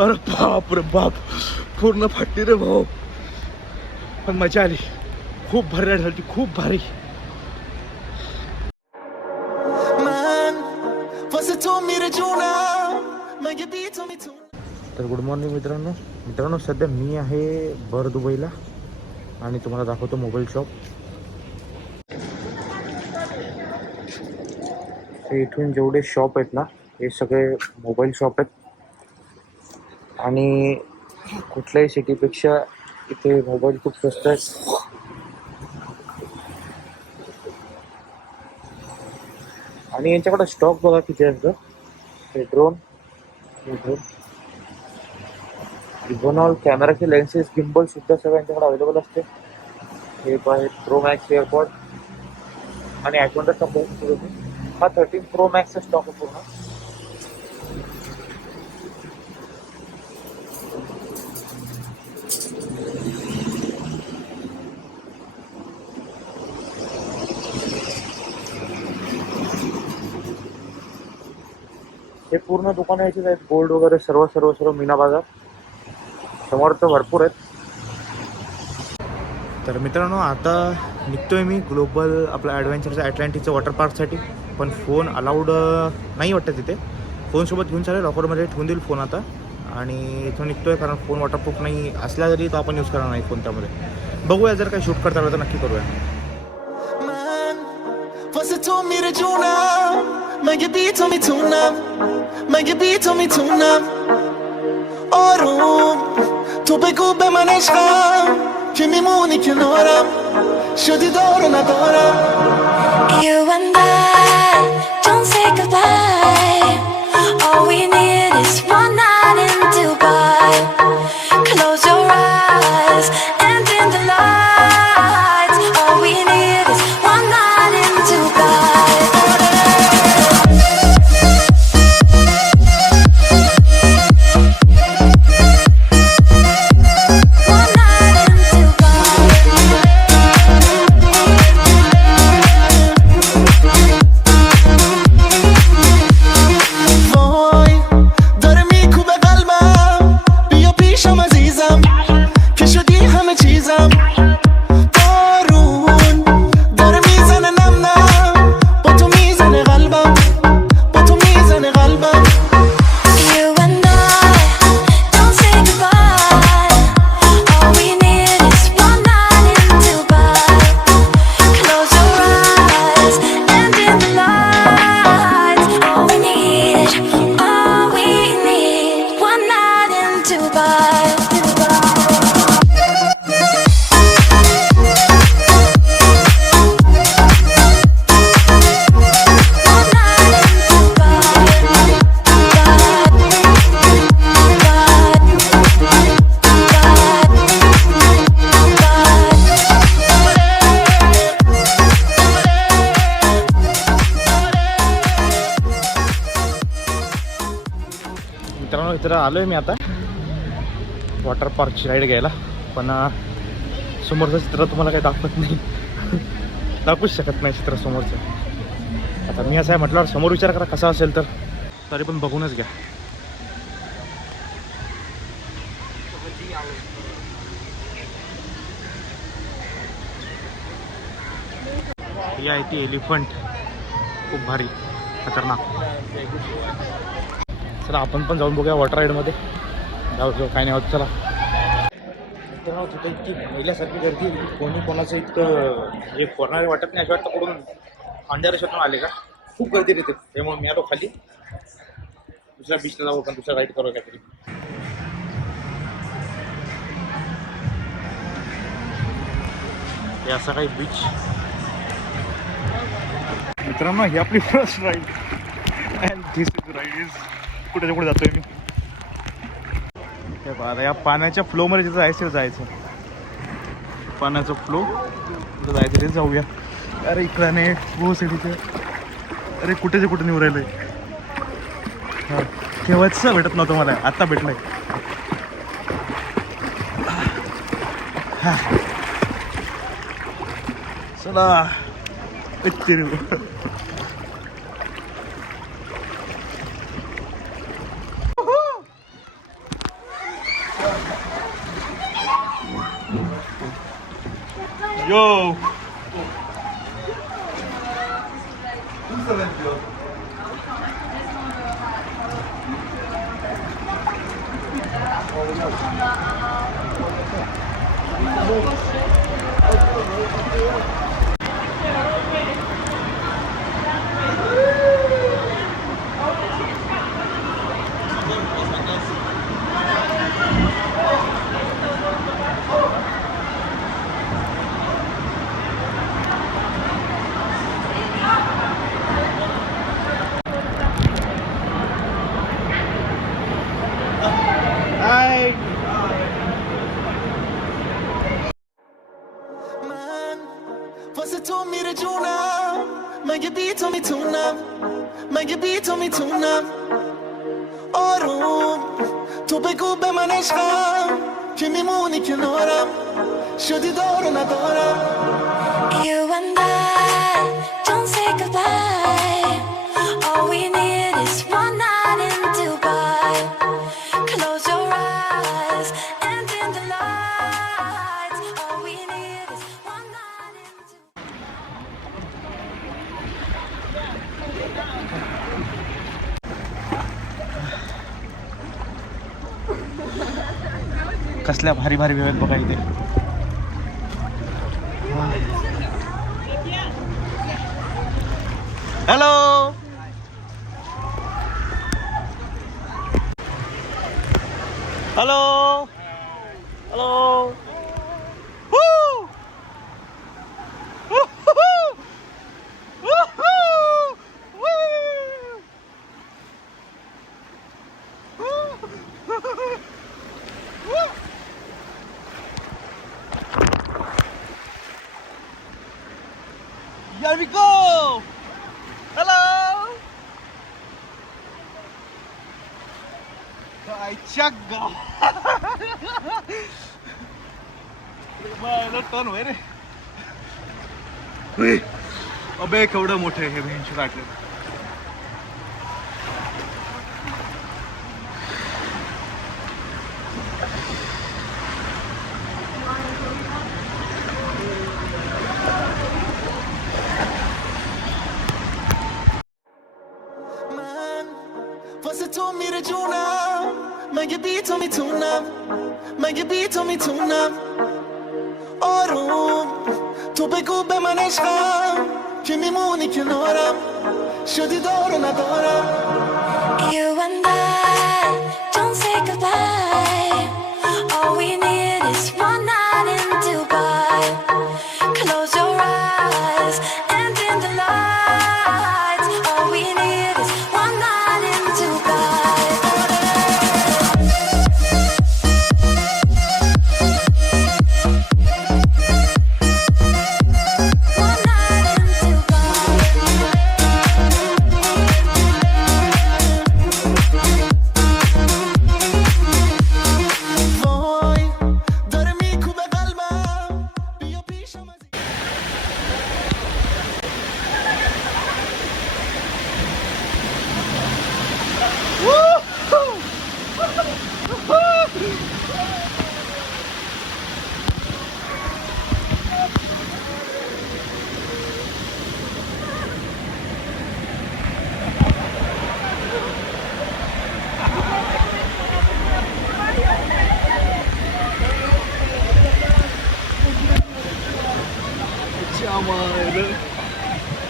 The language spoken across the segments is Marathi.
अरे बाप रे बाप, पूर्ण फाटली रे भाऊ. पण मजा आली, खूप भारी राईड झाली, खूप भारी. तर गुड मॉर्निंग मित्रांनो सध्या मी आहे दुबईला आणि तुम्हाला दाखवतो मोबाईल शॉप. इथून जेवढे शॉप आहेत ना हे सगळे मोबाईल शॉप आहेत आणि कुठल्याही सिटीपेक्षा इथे मोबाईल खूप स्वस्त आहेत. आणि यांच्याकडे स्टॉक बघा किती असतं. हे ड्रोन ऑल कॅमेराचे लेन्सेस गिम्बल सुद्धा सगळं यांच्याकडे अवेलेबल असते. हे आहे प्रो मॅक्स एअरपॉड आणि आयफोनचा कंपनी हा 13 प्रो मॅक्सचा स्टॉक आहे पूर्ण. हे पूर्ण दुकान यायचेच आहेत, गोल्ड वगैरे सर्व मीना बाजार समोर तर भरपूर आहेत. तर मित्रांनो आता निघतोय मी ग्लोबल आपला ॲडव्हेंचरच्या ॲटलांटिकच्या वॉटर पार्कसाठी. पण फोन अलाउड नाही वाटतं तिथे. फोनसोबत घेऊन चालेल, लॉकरमध्ये ठेवून देईल फोन आता. आणि इथून निघतोय कारण फोन वॉटरप्रूफ नाही असला जरी तो आपण यूज करणार नाही फोन त्यामध्ये. बघूया जर काही शूट करता आलं तर नक्की करूया. تو بگو به من عشقم که میمونی کنارم شدی دار و ندارم. You and I don't say goodbye. All we need is one night in Dubai. Close your eyes and in the lights. All we need is one night in Dubai. मित्रांनो इथं आलो आहे मी आता वॉटर पार्कची राईड घ्यायला. पण समोरचं चित्र तुम्हाला काही दाखवत नाही, दाखवूच शकत नाही चित्र समोरचं. आता मी असं आहे म्हटल्यावर समोर विचार करा कसा असेल तर तरी पण बघूनच घ्या. ही आहे ती एलिफंट, खूप भारी खतरनाक. चला आपण पण जाऊन बघूया वॉटर राईडमध्ये. जाऊ काय नाही होत. चला मित्रांनो तिथं इतकी पहिल्यासारखी गर्दी, कोणी कोणाचं इतकं हे करणारे वाटत नाही. असं वाटतं कुठून अंधाराशातून आले का. खूप गर्दी तिथे. त्यामुळे मी आलो खाली, दुसऱ्या बीचला जाऊ पण दुसऱ्या राईड करू काहीतरी. हे असं काही बीच. मित्रांनो ही आपली first ride and this is ride is कुठे कुठे जातोय मी. आता या पाण्याच्या फ्लोमध्ये जिथं जायचं पाण्याचा फ्लो कुठं जायचं ते जाऊया. अरे इकडं नाही हो सिटीचं. अरे कुठे कुठे निवड राहिलंय. हां केव्हाच भेटत नव्हतं मला, आत्ता भेटलंय. हां चला यो Você tu mira juna, magi beat mi tuna, magi beat mi tuna. آروم تو بگو به من عشقم که میمونی کنارم شدی دار و ندارم. You and I don't say goodbye. All we need is one night in Dubai. Close your eyes and in the lights. All we need is one night in Dubai. कसल्या भारी भारी वेळेत बघा इथे. Hello hello hello Here we go! Hello! I chagga! मला टर्न होय रे. अबे केवढं मोठं हे भेंच काढलं. Você tu mira juna, magi beat mi tuna, magi beat mi tuna. آروم تو بگو به من عشقم که میمونی کنارم شدی دار و ندارم. You and I don't say goodbye. All we need is one night in Dubai. Close your eyes and in the lights. All we need is one night in Dubai. One night in وای داره میکوبه قلبم بیا پیشم از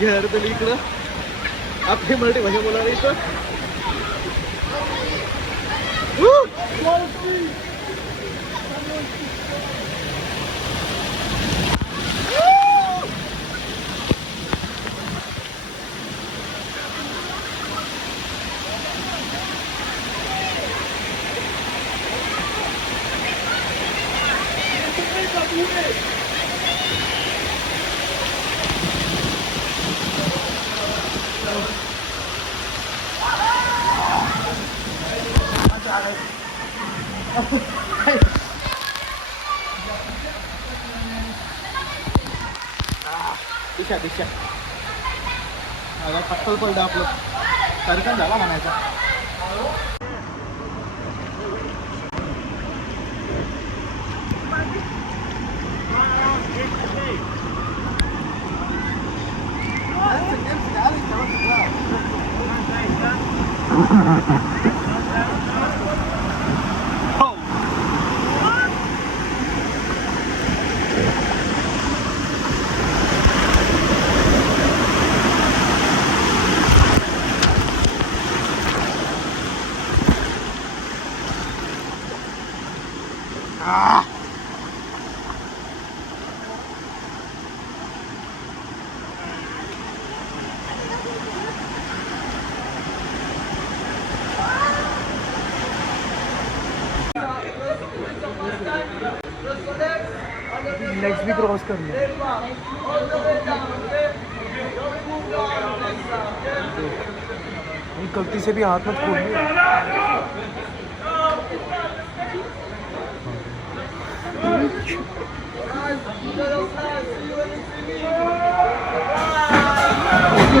घर तरी इकडं आपली मराठी भाषा बोलायला इथं. दिशा दिशा पट्टल पडलं आपलं कार्यक्रम झाला म्हणायचा. लेग्स भी क्रॉस कर लिया। गलती से भी हाथ मत खोल लिया।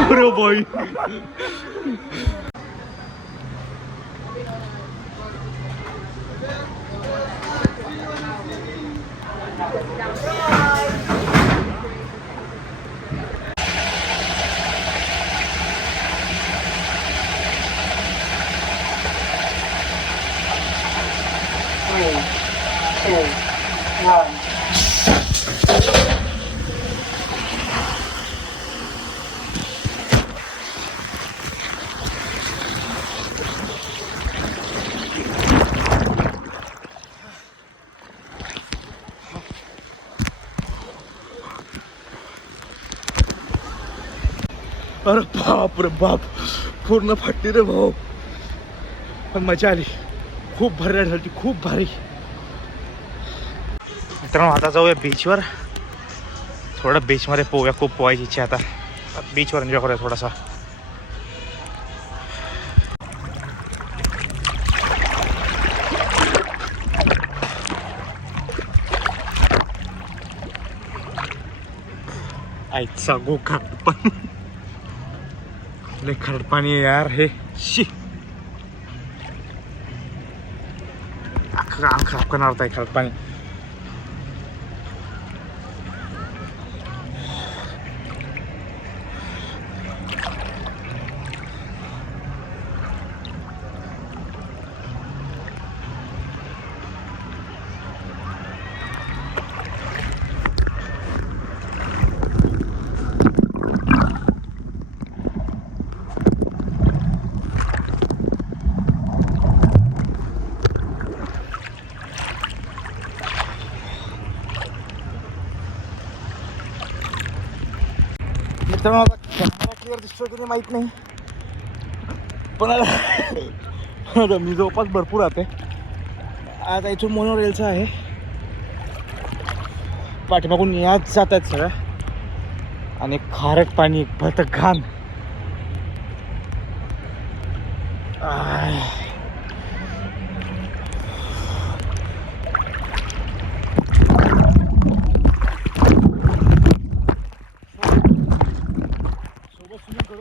अरे भाई अरे बाप रे बाप, पूर्ण फाटली रे भाऊ. पण मजा आली, खूप भारी झाली, खूप भारी. मित्रांनो आता जाऊया बीचवर. थोडं बीचमध्ये पोहूया, खूप पोहायची इच्छा आता. बीचवर एन्जॉय करूया थोडासा. आईचा गोखा पण लय खरड पाणी आहे यार हे. शी काम खराब करणार होता खरड पाणी. मित्रांनो आता कॅमेरा क्लिअर दिसतोय की नाही माहीत नाही, पण आता मी जवळपास भरपूर राहते. आता इथून मोनोरेलचं आहे, पाठीमागून याच जात आहेत सगळ्या. आणि खारट पाणी, भरत घाण.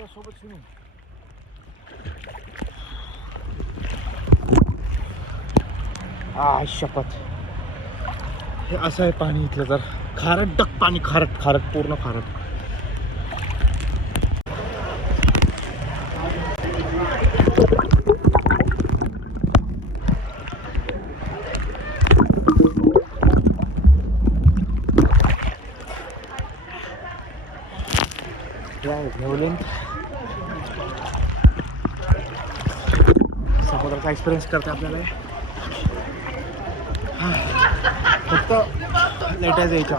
सोबत स्विमिंग. शपथ, हे असं आहे पाणी इथलं. तर खारटक पाणी, खारट खारट, पूर्ण खारट. समुद्राचा एक्सपिरियन्स करते आपल्याला. फक्त लेटायचं यायच्या.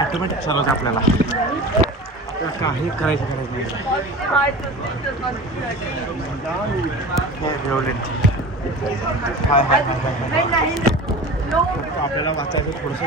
ऑटोमॅटिक चालवायचं आपल्याला, काही करायचं नाही. आपल्याला वाचायचं थोडंसं.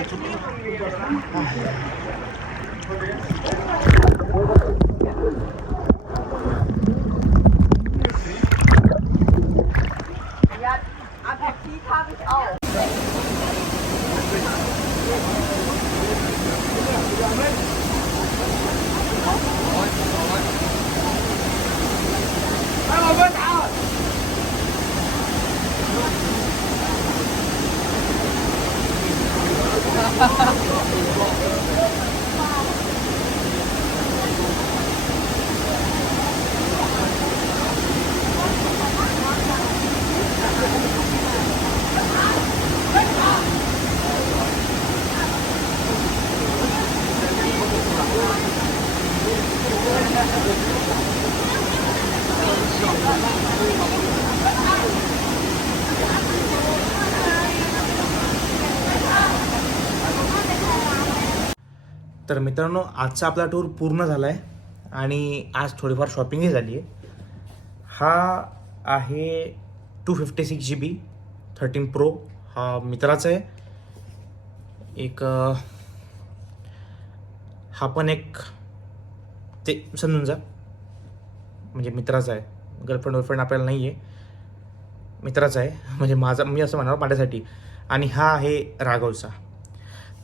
तर मित्रांनो, आजचा आपला टूर पूर्ण झाला आहे आणि आज थोडीफार शॉपिंगही झाली आहे. हा आहे 256 GB 13 Pro. हा मित्राचा आहे. एक हा पण एक ते समजून जा, म्हणजे मित्राचा आहे. गर्लफ्रेंड वर्लफ्रेंड आपल्याला नाही आहे, मित्राचा आहे. म्हणजे माझा, मी असं म्हणणार माझ्यासाठी. आणि हा आहे राघवचा.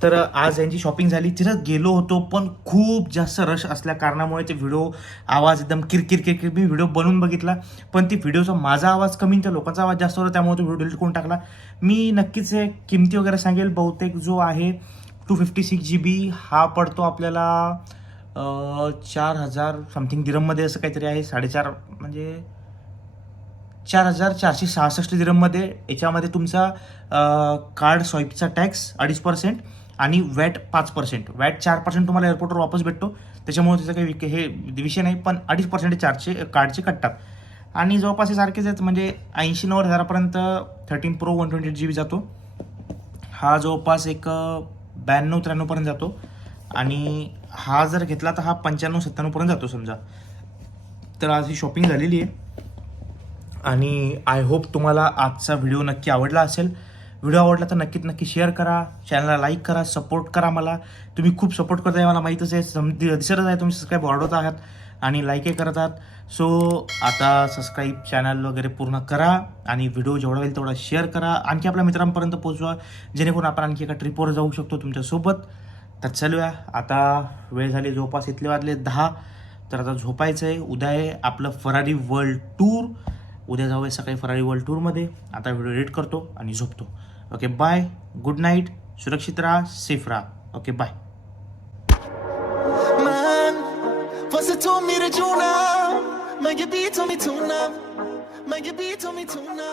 तर आज यांची शॉपिंग झाली. तिथं गेलो होतो, पण खूप जास्त रश असल्या कारणामुळे ते व्हिडिओ आवाज एकदम किरकिर मी व्हिडिओ बनवून बघितला, पण ती व्हिडिओचा माझा आवाज कमी, त्या लोकांचा आवाज जास्त होता, त्यामुळे तो व्हिडिओ डिलीट करून टाकला. मी नक्कीच किमती वगैरे सांगेल. बहुतेक जो आहे 256 GB हा पडतो आपल्याला 4,000 समथिंग दिरममध्ये, असं काहीतरी आहे. 4.5 म्हणजे 4,466 दिरममध्ये. याच्यामध्ये तुमचा कार्ड स्वाईपचा टॅक्स 2.5% आणि वॅट 5%. वॅट 4% तुम्हाला एअरपोर्टवर वापस भेटतो, त्याच्यामुळे त्याचं काही हे विषय नाही. पण 2.5% चार्जचे कार्डचे कटतात. आणि जवळपास हे सारखेच आहेत, म्हणजे 80-90 हजारापर्यंत 13 Pro 128 GB जातो. हा जवळपास एक 92-93 पर्यंत जातो. आणि हा जर घेतला तर हा 95-97 पर्यंत जातो समजा. तर आज ही शॉपिंग झालेली आहे आणि आय होप तुम्हाला आजचा व्हिडिओ नक्की आवडला असेल. व्हिडिओ आवडला तर नक्की शेअर करा, चॅनलला लाईक करा, सपोर्ट करा. मला तुम्ही खूप सपोर्ट करताय, मला माहीतच आहे, दिसतच आहे. तुम्ही सबस्क्राईब वाढवत आहात आणि लाईकही करत आहात. सो आता सबस्क्राईब चॅनल वगैरे पूर्ण करा आणि व्हिडिओ जेवढा होईल तेवढा शेअर करा, आणखी आपल्या मित्रांपर्यंत पोहोचवा, जेणेकरून आपण आणखी एका ट्रिपवर जाऊ शकतो तुमच्यासोबत. तर चालूया. आता वेळ झाली जवळपास, इथले वाजले 10. तर आता झोपायचं आहे. उद्या आहे आपलं फरारी वर्ल्ड टूर. उद्या जाऊया सकाळी फरारी वर्ल्ड टूरमध्ये. आता व्हिडिओ एडिट करतो आणि झोपतो. ओके, बाय, गुड नाईट, सुरक्षित राहा, सेफ राहा. Okay, bye. Man, você told me that you now, my gebito me tuna, my gebito me tuna.